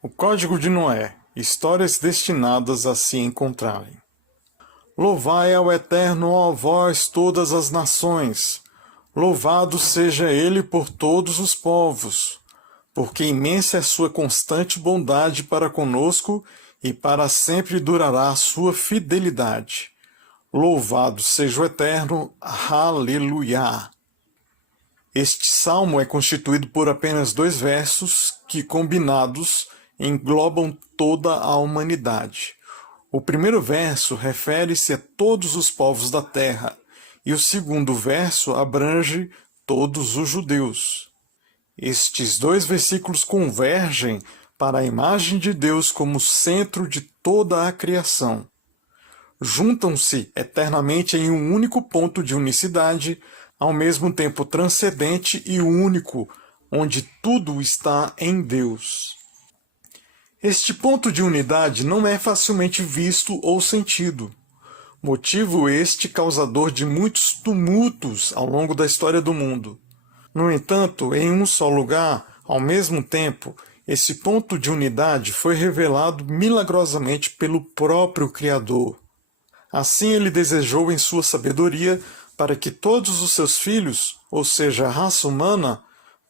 O Código de Noé. Histórias destinadas a se encontrarem. Louvai ao Eterno, ó vós todas as nações. Louvado seja ele por todos os povos, porque imensa é sua constante bondade para conosco e para sempre durará a sua fidelidade. Louvado seja o Eterno. Aleluia! Este salmo é constituído por apenas 2 versos que, combinados, englobam toda a humanidade. O primeiro verso refere-se a todos os povos da terra, e o segundo verso abrange todos os judeus. Estes 2 versículos convergem para a imagem de Deus como centro de toda a criação. Juntam-se eternamente em um único ponto de unicidade, ao mesmo tempo transcendente e único, onde tudo está em Deus. Este ponto de unidade não é facilmente visto ou sentido, motivo este causador de muitos tumultos ao longo da história do mundo. No entanto, em um só lugar, ao mesmo tempo, esse ponto de unidade foi revelado milagrosamente pelo próprio Criador. Assim ele desejou em sua sabedoria para que todos os seus filhos, ou seja, a raça humana,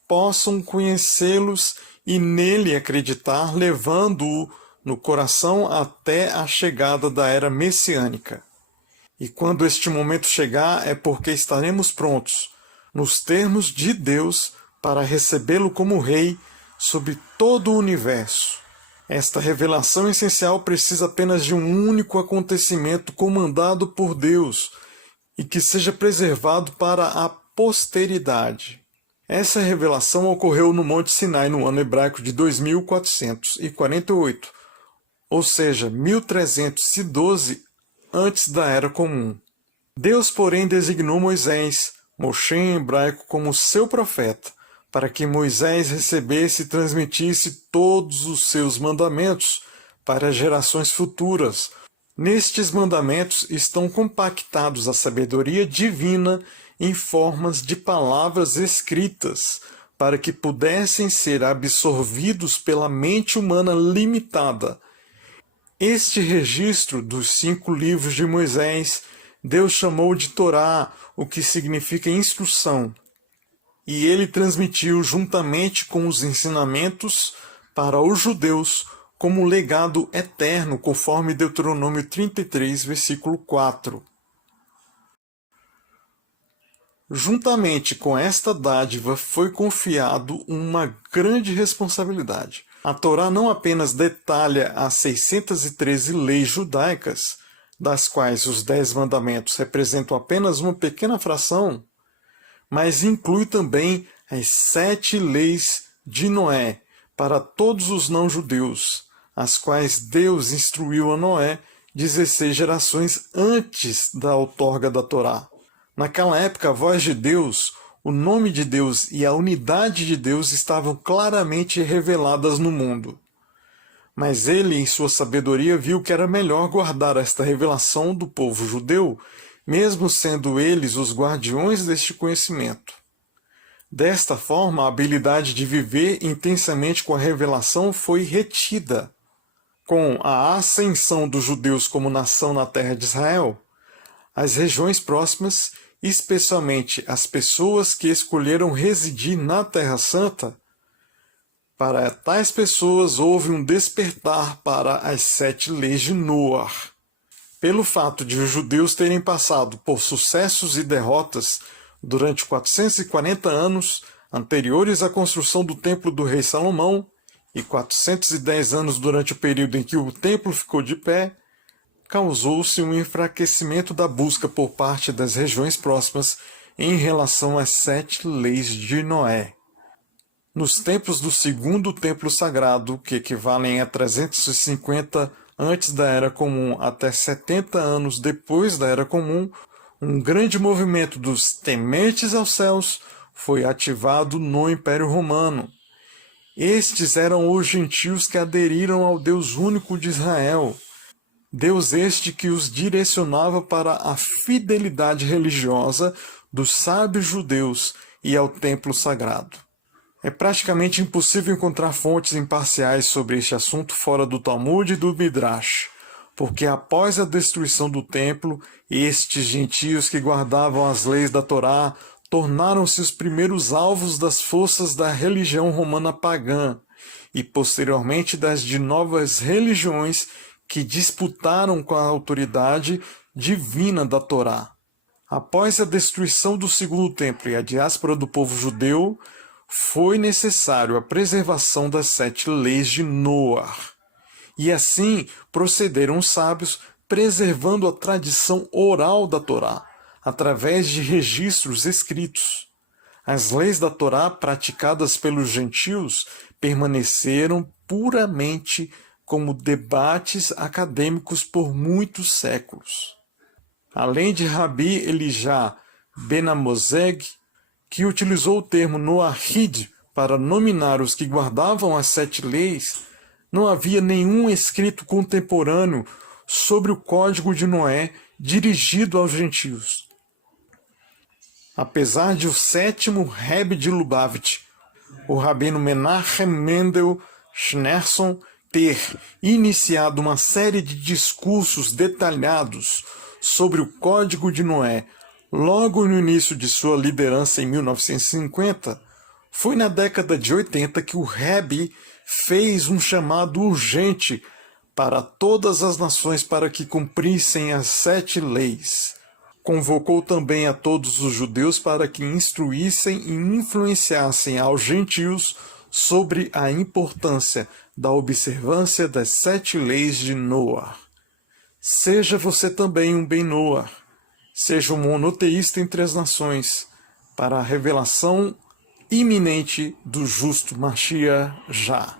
possam conhecê-los e nele acreditar, levando-o no coração até a chegada da era messiânica. E quando este momento chegar, é porque estaremos prontos, nos termos de Deus, para recebê-lo como Rei sobre todo o universo. Esta revelação essencial precisa apenas de um único acontecimento comandado por Deus e que seja preservado para a posteridade. Essa revelação ocorreu no Monte Sinai no ano hebraico de 2448, ou seja, 1312 antes da Era Comum. Deus, porém, designou Moisés, Moshe em hebraico, como seu profeta, para que Moisés recebesse e transmitisse todos os seus mandamentos para gerações futuras. Nestes mandamentos estão compactados a sabedoria divina em formas de palavras escritas, para que pudessem ser absorvidos pela mente humana limitada. Este registro dos 5 livros de Moisés, Deus chamou de Torá, o que significa instrução, e ele transmitiu juntamente com os ensinamentos para os judeus como legado eterno, conforme Deuteronômio 33, versículo 4. Juntamente com esta dádiva foi confiado uma grande responsabilidade. A Torá não apenas detalha as 613 leis judaicas, das quais os 10 mandamentos representam apenas uma pequena fração, mas inclui também as 7 leis de Noé para todos os não-judeus, as quais Deus instruiu a Noé 16 gerações antes da outorga da Torá. Naquela época, a voz de Deus, o nome de Deus e a unidade de Deus estavam claramente reveladas no mundo. Mas ele, em sua sabedoria, viu que era melhor guardar esta revelação do povo judeu, mesmo sendo eles os guardiões deste conhecimento. Desta forma, a habilidade de viver intensamente com a revelação foi retida. Com a ascensão dos judeus como nação na terra de Israel, as regiões próximas, especialmente as pessoas que escolheram residir na Terra Santa, para tais pessoas houve um despertar para as 7 leis de Noar. Pelo fato de os judeus terem passado por sucessos e derrotas durante 440 anos anteriores à construção do templo do rei Salomão e 410 anos durante o período em que o templo ficou de pé, causou-se um enfraquecimento da busca por parte das regiões próximas em relação às 7 leis de Noé. Nos tempos do segundo templo sagrado, que equivalem a 350 antes da Era Comum até 70 anos depois da Era Comum, um grande movimento dos tementes aos céus foi ativado no Império Romano. Estes eram os gentios que aderiram ao Deus único de Israel. Deus este que os direcionava para a fidelidade religiosa dos sábios judeus e ao templo sagrado. É praticamente impossível encontrar fontes imparciais sobre este assunto fora do Talmud e do Midrash, porque após a destruição do templo, estes gentios que guardavam as leis da Torá tornaram-se os primeiros alvos das forças da religião romana pagã e posteriormente das de novas religiões que disputaram com a autoridade divina da Torá. Após a destruição do segundo templo e a diáspora do povo judeu, foi necessário a preservação das 7 leis de Noar. E assim procederam os sábios, preservando a tradição oral da Torá, através de registros escritos. As leis da Torá praticadas pelos gentios permaneceram puramente como debates acadêmicos por muitos séculos. Além de Rabi Elijah ben Amozeg, que utilizou o termo Noahid para nominar os que guardavam as 7 leis, não havia nenhum escrito contemporâneo sobre o Código de Noé dirigido aos gentios. Apesar de o 7º Rebbe de Lubavitch, o rabino Menachem Mendel Schneerson, ter iniciado uma série de discursos detalhados sobre o Código de Noé logo no início de sua liderança em 1950, foi na década de 80 que o Rebbe fez um chamado urgente para todas as nações para que cumprissem as 7 leis. Convocou também a todos os judeus para que instruíssem e influenciassem aos gentios sobre a importância da observância das 7 leis de Noar. Seja você também um Ben Noar. Seja um monoteísta entre as nações, para a revelação iminente do justo Mashiach já.